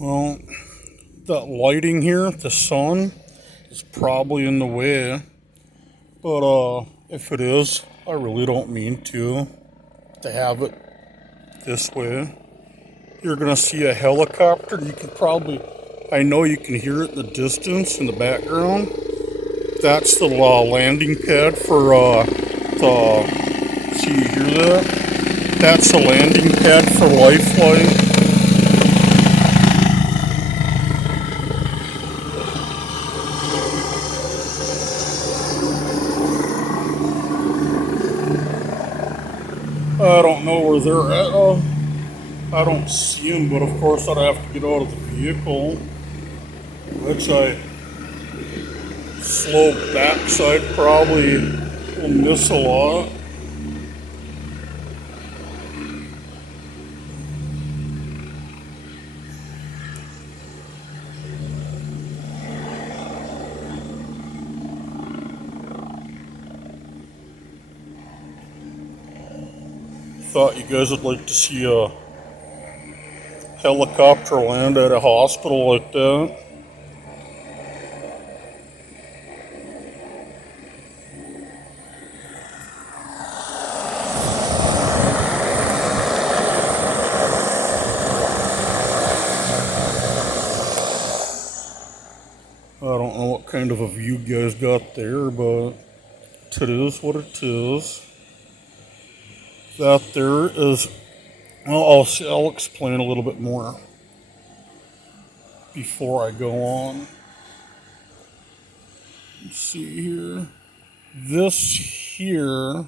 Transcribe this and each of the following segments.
Well, that lighting here, the sun, is probably in the way. But if it is, I really don't mean to have it this way. You're gonna see a helicopter. You can probably, I know you can hear it in the distance in the background. That's the landing pad for the. See, you hear that? That's the landing pad for Lifeline. I don't know where they're at. I don't see them, but of course I'd have to get out of the vehicle, which I slow backside probably will miss a lot. Thought you guys would like to see a helicopter land at a hospital like that. I don't know what kind of a view you guys got there, but it is what it is. That there is. Well, I'll explain a little bit more before I go on. Let's see here. This here,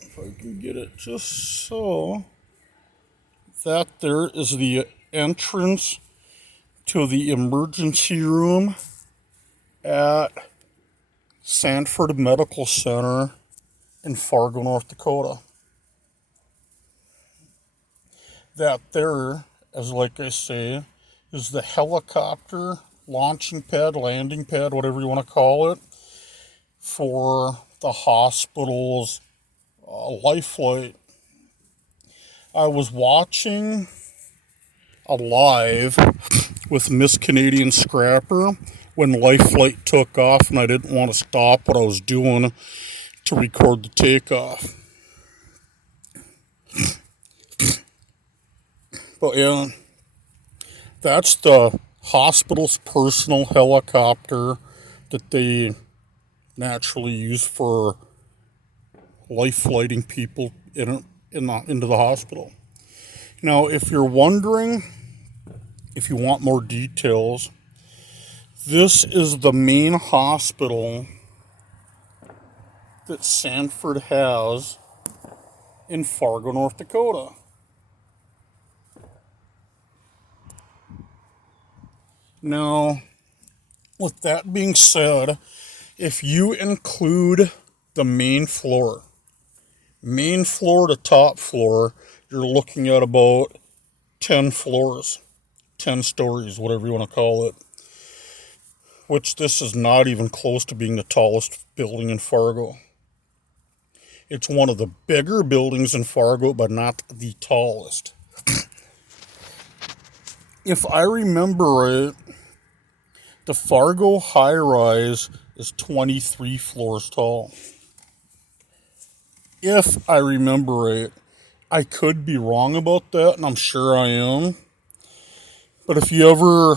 if I can get it just so, that there is the entrance to the emergency room at Sanford Medical Center in Fargo, North Dakota. That there, as like I say, is the helicopter launching pad, landing pad, whatever you want to call it, for the hospital's life flight. I was watching a live with Miss Canadian Scrapper when life flight took off, and I didn't want to stop what I was doing to record the takeoff. But yeah, that's the hospital's personal helicopter that they naturally use for life flighting people into the hospital. Now, if you're wondering, if you want more details, this is the main hospital that Sanford has in Fargo, North Dakota. Now, with that being said, if you include the main floor to top floor, you're looking at about 10 floors, 10 stories, whatever you want to call it. Which this is not even close to being the tallest building in Fargo. It's one of the bigger buildings in Fargo, but not the tallest. If I remember right, the Fargo high rise is 23 floors tall. If I remember right, I could be wrong about that, and I'm sure I am. But if you ever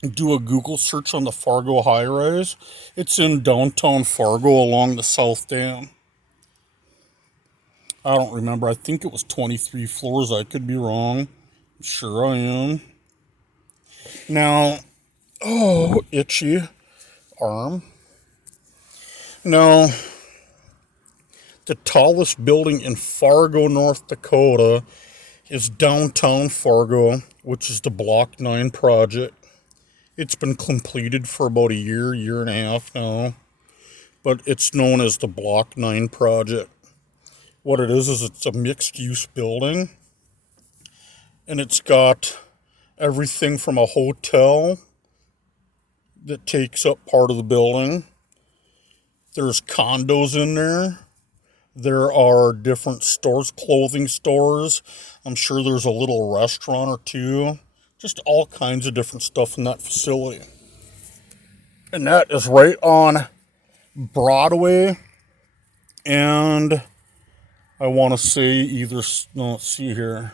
do a Google search on the Fargo high rise, it's in downtown Fargo along the South Dam. I don't remember. I think it was 23 floors. I could be wrong. Sure I am. Now, itchy arm. Now, the tallest building in Fargo, North Dakota is downtown Fargo, which is the Block 9 project. It's been completed for about a year and a half now, but it's known as the Block 9 project. What it is it's a mixed-use building, and it's got everything from a hotel that takes up part of the building. There's condos in there. There are different stores, clothing stores. I'm sure there's a little restaurant or two. Just all kinds of different stuff in that facility. And that is right on Broadway and I want to say either, no, let's see here.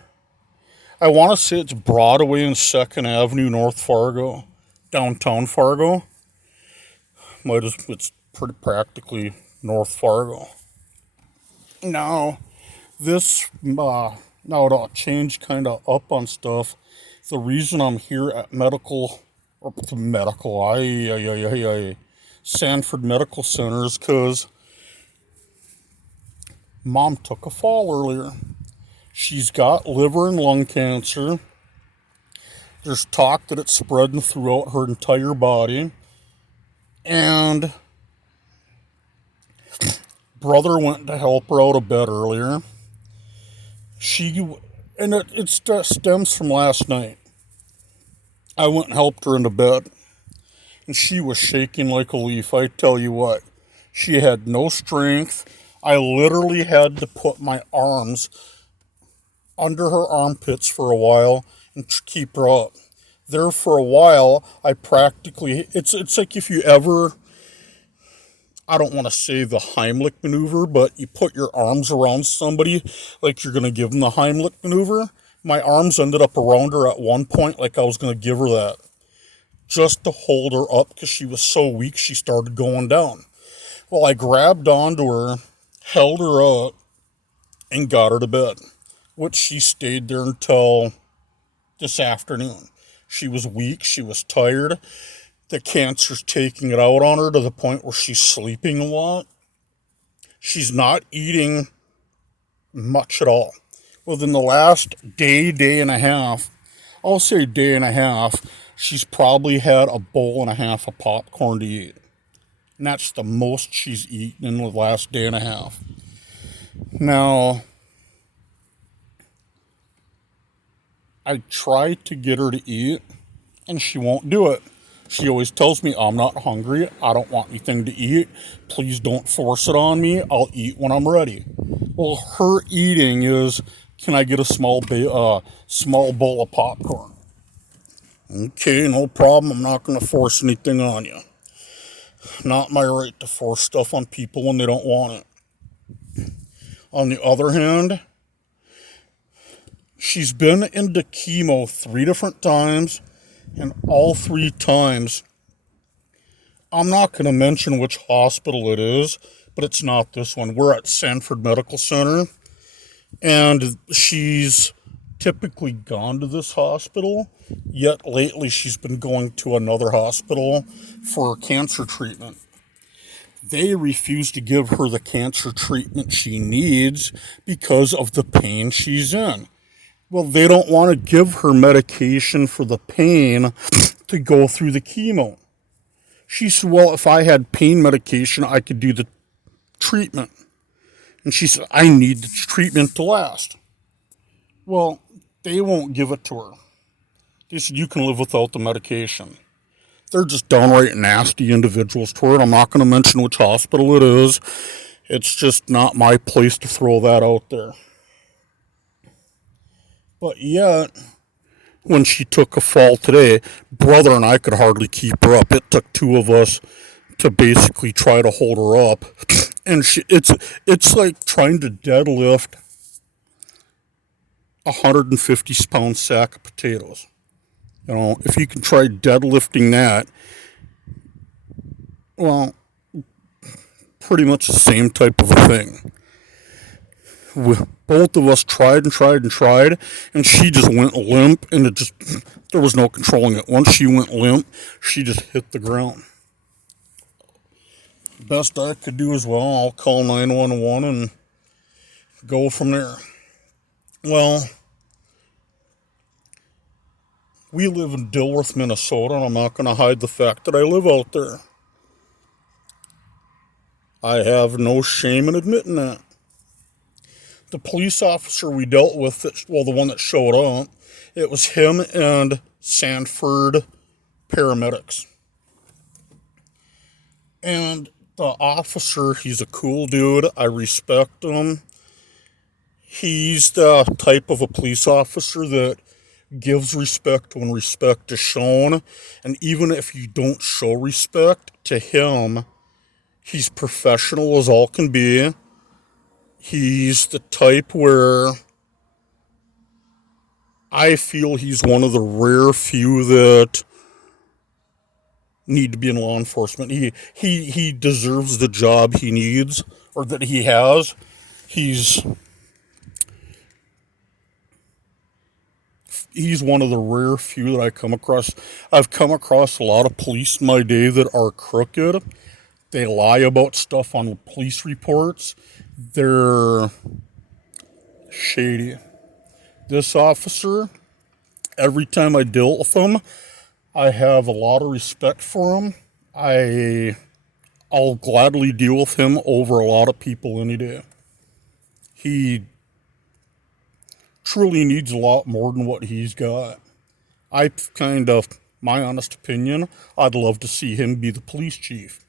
I want to say it's Broadway and 2nd Avenue, North Fargo, downtown Fargo. It's pretty practically North Fargo. Now, now to change kind of up on stuff, the reason I'm here at Sanford Medical Center is because Mom took a fall earlier. She's got liver and lung cancer. There's talk that it's spreading throughout her entire body. And brother went to help her out a bit earlier. It stems from last night. I went and helped her into bed. And she was shaking like a leaf. I tell you what, she had no strength. I literally had to put my arms under her armpits for a while and keep her up. There for a while, I practically, it's like if you ever, I don't want to say the Heimlich maneuver, but you put your arms around somebody like you're going to give them the Heimlich maneuver. My arms ended up around her at one point like I was going to give her that. Just to hold her up because she was so weak she started going down. Well, I grabbed onto her, held her up, and got her to bed, which she stayed there until this afternoon. She was weak, she was tired. The cancer's taking it out on her to the point where she's sleeping a lot. She's not eating much at all. Within the last day and a half, I'll say day and a half, she's probably had a bowl and a half of popcorn to eat. And that's the most she's eaten in the last day and a half. Now, I try to get her to eat, and she won't do it. She always tells me, I'm not hungry. I don't want anything to eat. Please don't force it on me. I'll eat when I'm ready. Well, her eating is, can I get a small bowl of popcorn? Okay, no problem. I'm not going to force anything on you. Not my right to force stuff on people when they don't want it. On the other hand, she's been into chemo 3 different times, and all 3 times, I'm not going to mention which hospital it is, but it's not this one. We're at Sanford Medical Center, and she's typically gone to this hospital, yet lately she's been going to another hospital for cancer treatment. They refuse to give her the cancer treatment she needs because of the pain she's in. Well, they don't want to give her medication for the pain to go through the chemo. She said, well, if I had pain medication, I could do the treatment. And she said, I need the treatment to last. Well, they won't give it to her. They said, you can live without the medication. They're just downright nasty individuals to her. And I'm not going to mention which hospital it is. It's just not my place to throw that out there. But yet, when she took a fall today, brother and I could hardly keep her up. It took 2 of us to basically try to hold her up. And it's like trying to deadlift a 150-pound sack of potatoes. You know, if you can try deadlifting that, well, pretty much the same type of a thing. Both of us tried, and she just went limp, and there was no controlling it. Once she went limp, she just hit the ground. Best I could do as well, I'll call 911 and go from there. Well, we live in Dilworth, Minnesota, and I'm not going to hide the fact that I live out there. I have no shame in admitting that. The police officer we dealt with, the one that showed up, it was him and Sanford paramedics. And The officer, he's a cool dude. I respect him. He's the type of a police officer that gives respect when respect is shown. And even if you don't show respect to him, he's professional as all can be. He's the type where I feel he's one of the rare few that need to be in law enforcement. He deserves the job he needs or that he has. He's one of the rare few that I come across. I've come across a lot of police in my day that are crooked. They lie about stuff on police reports. They're shady. This officer, every time I deal with him, I have a lot of respect for him. I'll gladly deal with him over a lot of people any day. He truly needs a lot more than what he's got. My honest opinion, I'd love to see him be the police chief.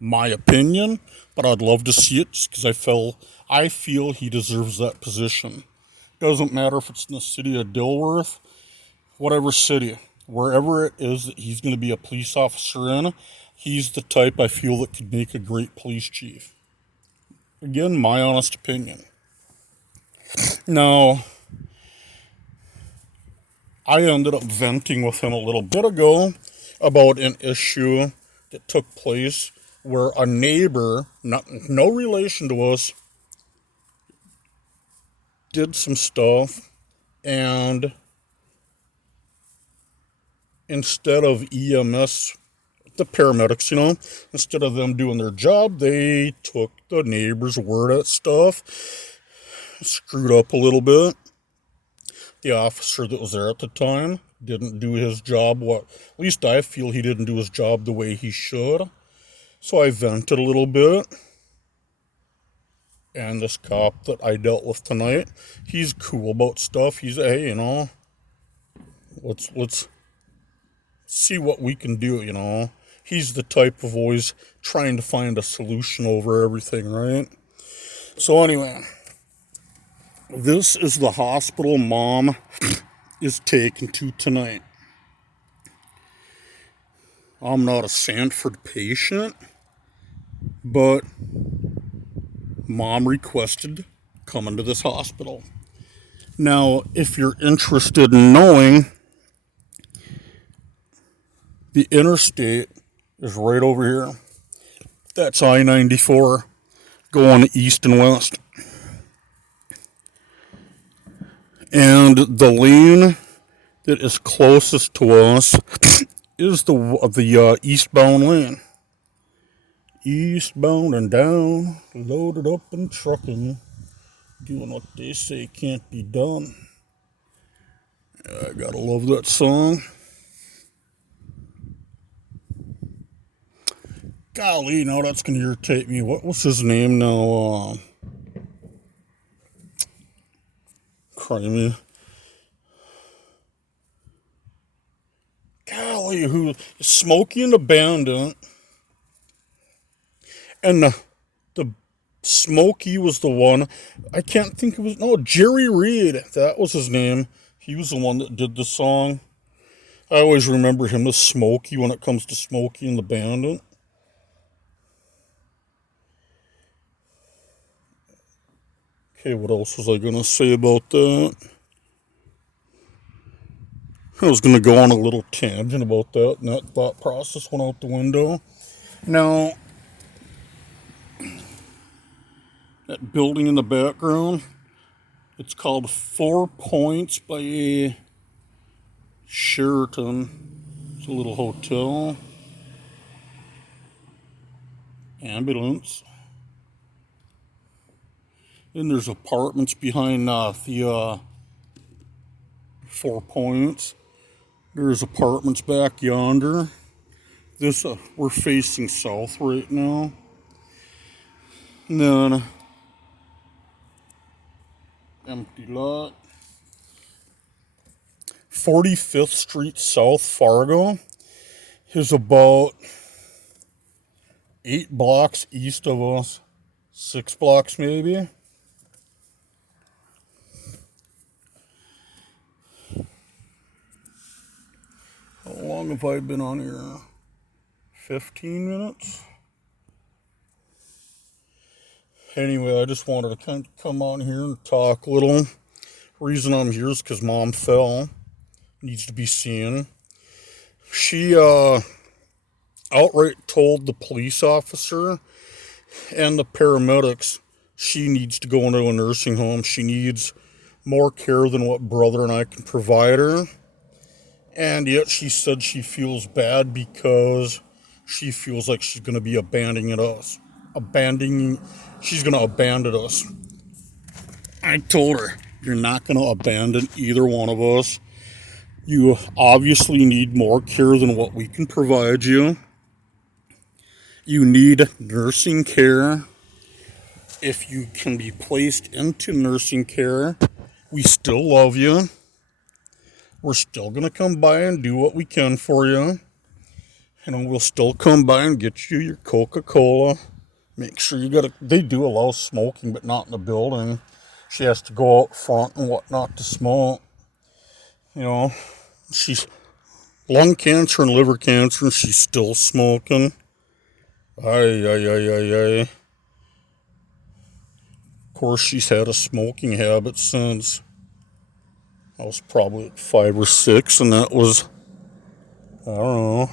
My opinion, but I'd love to see it just because I feel he deserves that position. Doesn't matter if it's in the city of Dilworth, whatever city, wherever it is that he's going to be a police officer in, he's the type I feel that could make a great police chief. Again, my honest opinion. Now, I ended up venting with him a little bit ago about an issue that took place where a neighbor, no relation to us, did some stuff, and instead of EMS, the paramedics, instead of them doing their job, they took the neighbor's word at stuff, screwed up a little bit. The officer that was there at the time didn't do his job, at least I feel he didn't do his job the way he should. So I vented a little bit. And this cop that I dealt with tonight, he's cool about stuff. He's, hey, let's see what we can do, He's the type of always trying to find a solution over everything, right? So anyway, this is the hospital Mom is taken to tonight. I'm not a Sanford patient, but Mom requested coming to this hospital. Now, if you're interested in knowing, the interstate is right over here. That's I-94 going east and west. And the lane that is closest to us is the eastbound lane. Eastbound and down, loaded up and trucking, doing what they say can't be done. I gotta love that song. Golly, now that's gonna irritate me. What was his name now? Crimey. Golly, who? Smokey and the Bandit. And the Smokey was the one. I can't think of his. No, Jerry Reed. That was his name. He was the one that did the song. I always remember him as Smokey when it comes to Smokey and the Bandit. Okay, what else was I going to say about that? I was going to go on a little tangent about that, and that thought process went out the window. Now, that building in the background, it's called 4 Points by Sheraton. It's a little hotel. Ambulance. Then there's apartments behind the 4 Points. There's apartments back yonder. We're facing south right now. And then empty lot. 45th Street South, Fargo is about 8 blocks east of us. 6 blocks maybe. How long have I been on here? 15 minutes? Anyway, I just wanted to kind of come on here and talk a little. Reason I'm here is because Mom fell. Needs to be seen. She outright told the police officer and the paramedics she needs to go into a nursing home. She needs more care than what brother and I can provide her. And yet she said she feels bad because she feels like she's going to be abandoning us. She's going to abandon us. I told her, you're not going to abandon either one of us. You obviously need more care than what we can provide you. You need nursing care. If you can be placed into nursing care, we still love you. We're still going to come by and do what we can for you. And we'll still come by and get you your Coca-Cola. Make sure they do allow smoking, but not in the building. She has to go out front and whatnot to smoke. You know, she's lung cancer and liver cancer, and she's still smoking. Of course, she's had a smoking habit since I was probably 5 or 6, and that was, I don't know,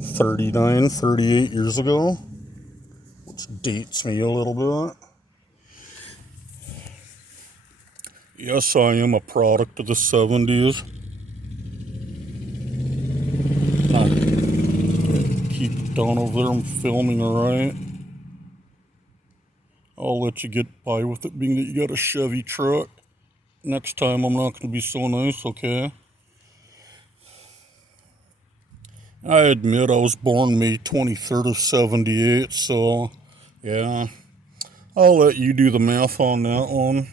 39, 38 years ago, which dates me a little bit. Yes, I am a product of the 70s. Keep it down over there. I'm filming, alright? I'll let you get by with it, being that you got a Chevy truck. Next time I'm not going to be so nice, okay? I admit I was born May 23rd of 78, so yeah. I'll let you do the math on that one.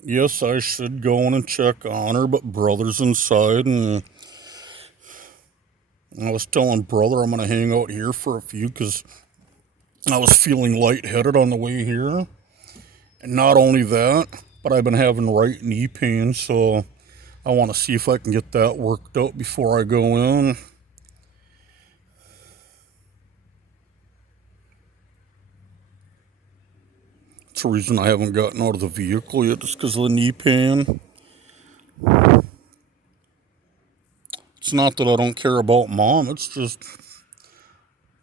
Yes, I should go in and check on her, but brother's inside, and I was telling brother I'm going to hang out here for a few because I was feeling lightheaded on the way here. And not only that, but I've been having right knee pain, so I want to see if I can get that worked out before I go in. That's the reason I haven't gotten out of the vehicle yet, just because of the knee pain. It's not that I don't care about Mom, it's just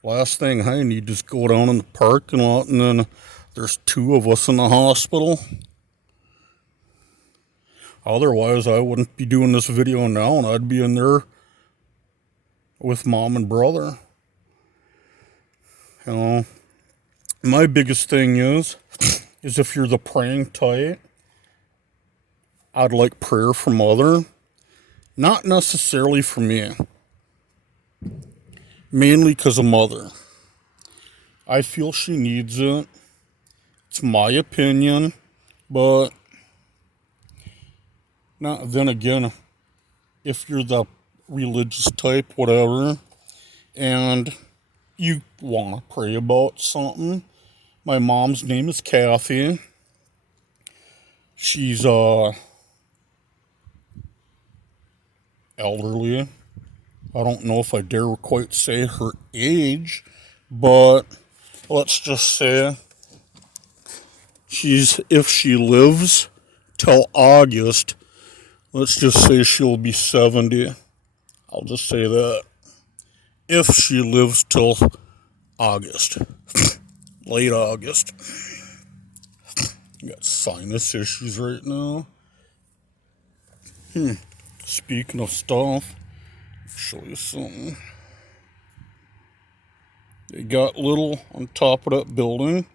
last thing I need is go down in the parking lot and then there's 2 of us in the hospital. Otherwise, I wouldn't be doing this video now, and I'd be in there with Mom and brother. You know, my biggest thing is if you're the praying type, I'd like prayer for Mother. Not necessarily for me. Mainly because of Mother. I feel she needs it. It's my opinion, but not, then again, if you're the religious type, whatever, and you want to pray about something, my mom's name is Kathy. She's elderly. I don't know if I dare quite say her age, but let's just say if she lives till August, let's just say she'll be 70. I'll just say that. If she lives till August. Late August. Got sinus issues right now. Speaking of stuff, I'll show you something. They got little on top of that building.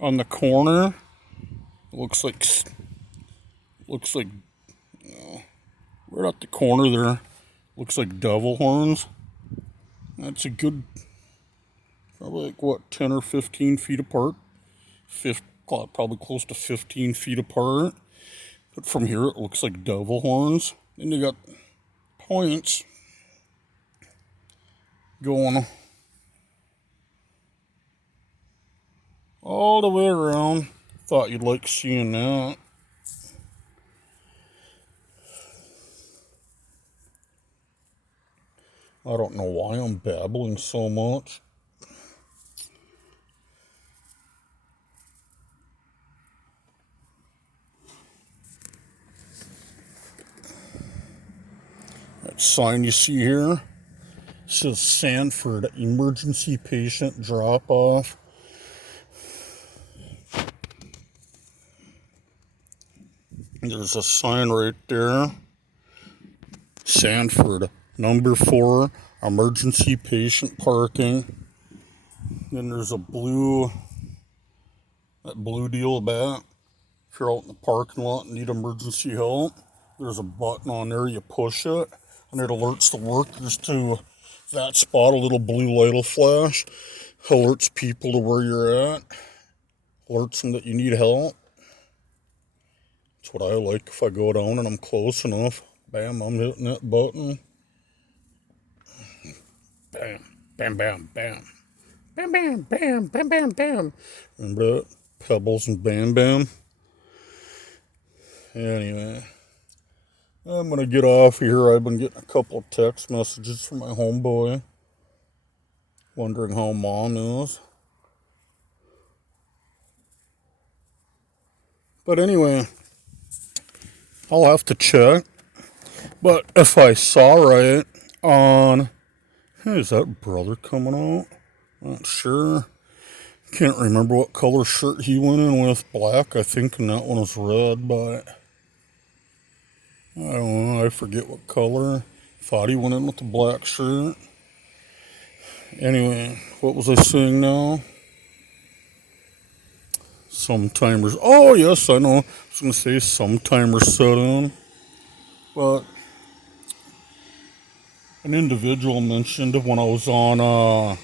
On the corner, looks like right at the corner there, looks like devil horns. That's a good, probably like what, 10 or 15 feet apart. Probably close to 15 feet apart. But from here it looks like devil horns. And you got points going all the way around. Thought you'd like seeing that. I don't know why I'm babbling so much. That sign you see here says Sanford emergency patient drop off. There's a sign right there. Sanford, number 4, emergency patient parking. Then there's a blue deal back. If you're out in the parking lot and need emergency help, there's a button on there, you push it, and it alerts the workers to that spot. A little blue light will flash, alerts people to where you're at, alerts them that you need help. That's what I like. If I go down and I'm close enough, bam, I'm hitting that button. Bam, bam, bam, bam. Bam, bam, bam, bam, bam, bam. Remember that? Pebbles and bam, bam. Anyway, I'm going to get off here. I've been getting a couple of text messages from my homeboy, wondering how Mom is. But anyway, I'll have to check. But if I saw right on... Hey, is that brother coming out? Not sure. Can't remember what color shirt he went in with. Black, I think, and that one was red, but I don't know. I forget what color. Thought he went in with the black shirt. Anyway, what was I saying now? Sometimers. Oh, yes, I know. I was going to say sometimers set in. But an individual mentioned when I was on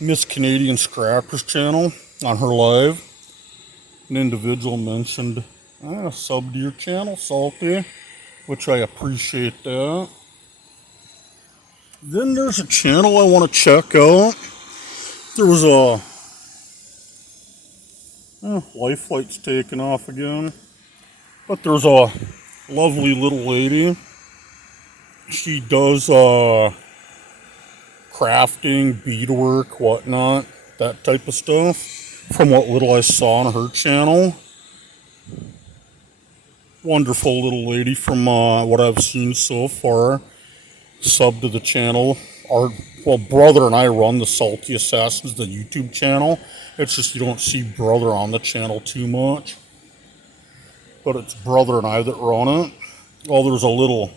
Miss Canadian Scrapper's channel on her live, an individual mentioned sub to your channel, Salty, which I appreciate that. Then there's a channel I want to check out. There was a life light's taken off again, but there's a lovely little lady. She does crafting, beadwork, whatnot, that type of stuff. From what little I saw on her channel, wonderful little lady. From what I've seen so far, sub to the channel. Our brother and I run the Salty Assassins, the YouTube channel. It's just you don't see brother on the channel too much, but it's brother and I that run it. Oh, there's a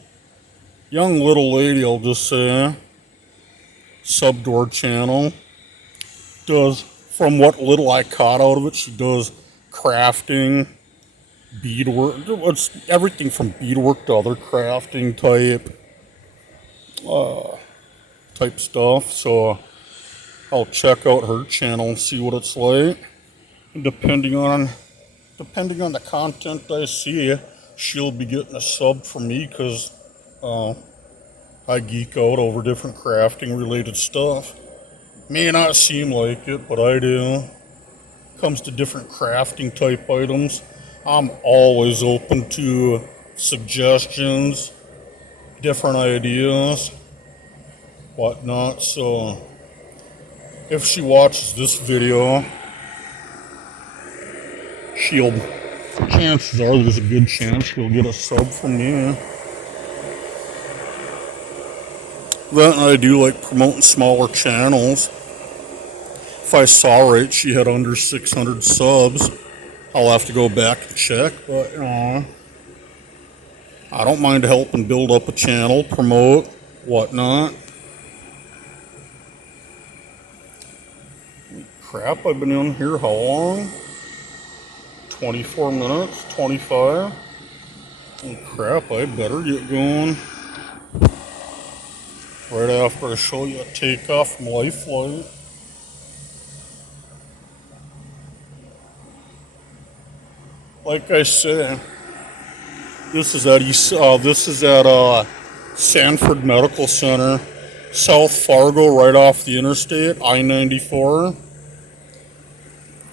young little lady, I'll just say, sub to our channel. Does, from what little I caught out of it, she does crafting, beadwork. It's everything from beadwork to other crafting type stuff. So I'll check out her channel and see what it's like. And depending on the content I see, she'll be getting a sub from me, because I geek out over different crafting related stuff. May not seem like it, but I do. Comes to different crafting type items, I'm always open to suggestions, different ideas, whatnot. So if she watches this video, chances are there's a good chance she'll get a sub from me. Then I do like promoting smaller channels. If I saw right, she had under 600 subs. I'll have to go back and check, but I don't mind helping build up a channel, promote, whatnot. Crap, I've been in here how long? 24 minutes, 25. Oh crap, I better get going. Right after I show you a takeoff from Lifeline. Like I said, This is at Sanford Medical Center, South Fargo, right off the interstate, I-94,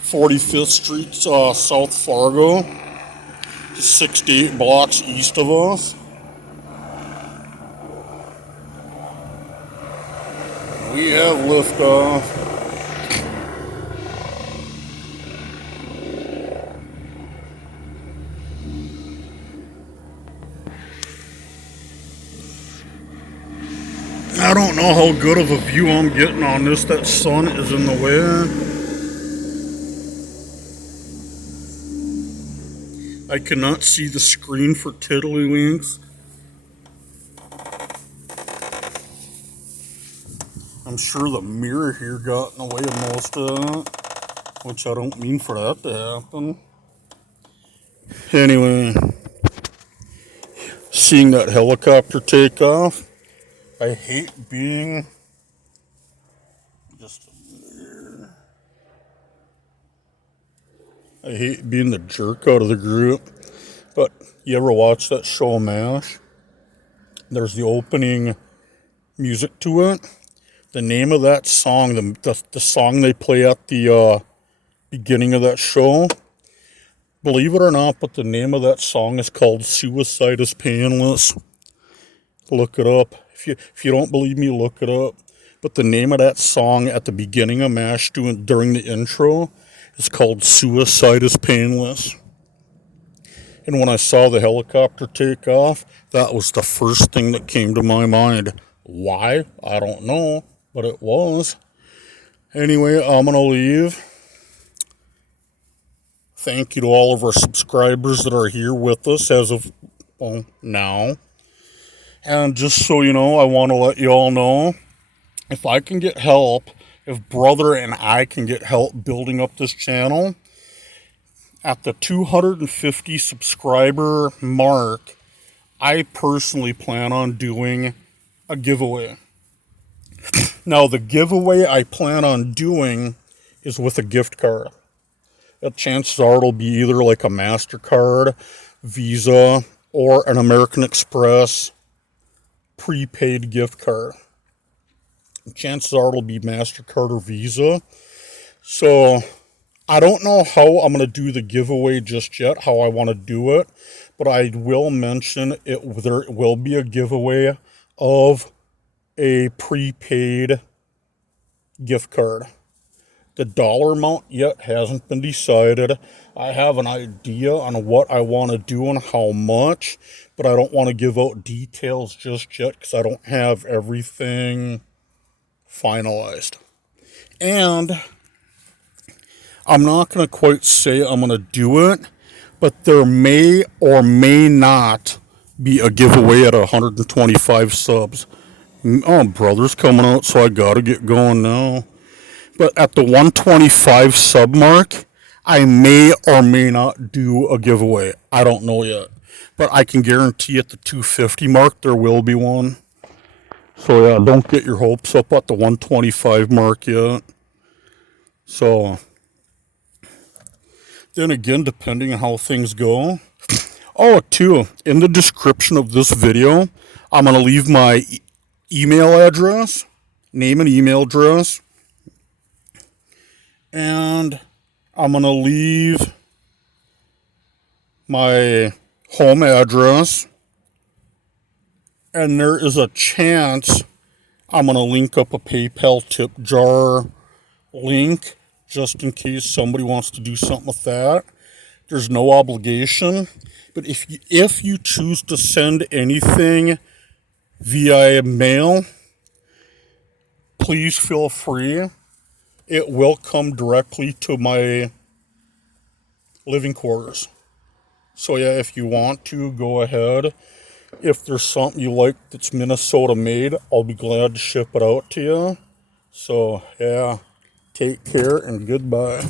45th Street, South Fargo, just 6 to 8 blocks east of us. We have liftoff. I don't know how good of a view I'm getting on this. That sun is in the way. I cannot see the screen for tiddlywinks. I'm sure the mirror here got in the way of most of that, which I don't mean for that to happen. Anyway, seeing that helicopter take off, I hate being I hate being the jerk out of the group, but you ever watch that show MASH? There's the opening music to it. The name of that song, the song they play at the beginning of that show, believe it or not, but the name of that song is called Suicide is Painless. Look it up. If you don't believe me, look it up. But the name of that song at the beginning of MASH during the intro is called Suicide is Painless. And when I saw the helicopter take off, that was the first thing that came to my mind. Why? I don't know, but it was. Anyway, I'm going to leave. Thank you to all of our subscribers that are here with us as of now. And just so you know, I want to let you all know, if I can get help, if brother and I can get help building up this channel, at the 250 subscriber mark, I personally plan on doing a giveaway. Now, the giveaway I plan on doing is with a gift card. Chances are it'll be either like a MasterCard, Visa, or an American Express prepaid gift card. Chances are it'll be MasterCard or Visa. So I don't know how I'm going to do the giveaway just yet, how I want to do it, but I will mention there will be a giveaway of a prepaid gift card. The dollar amount yet hasn't been decided. I have an idea on what I want to do and how much, but I don't want to give out details just yet because I don't have everything finalized. And I'm not going to quite say I'm going to do it, but there may or may not be a giveaway at 125 subs. Oh, brother's coming out, so I got to get going now. But at the 125 sub mark, I may or may not do a giveaway. I don't know yet. But I can guarantee at the 250 mark, there will be one. So yeah, don't get your hopes up at the 125 mark yet. So then again, depending on how things go. Oh, too, in the description of this video, I'm going to leave my email address, name and email address. And I'm going to leave my home address. And there is a chance I'm going to link up a PayPal tip jar link just in case somebody wants to do something with that. There's no obligation. But if you choose to send anything via mail, please feel free. It will come directly to my living quarters. So yeah, if you want to, go ahead. If there's something you like that's Minnesota made, I'll be glad to ship it out to you. So yeah, take care and goodbye.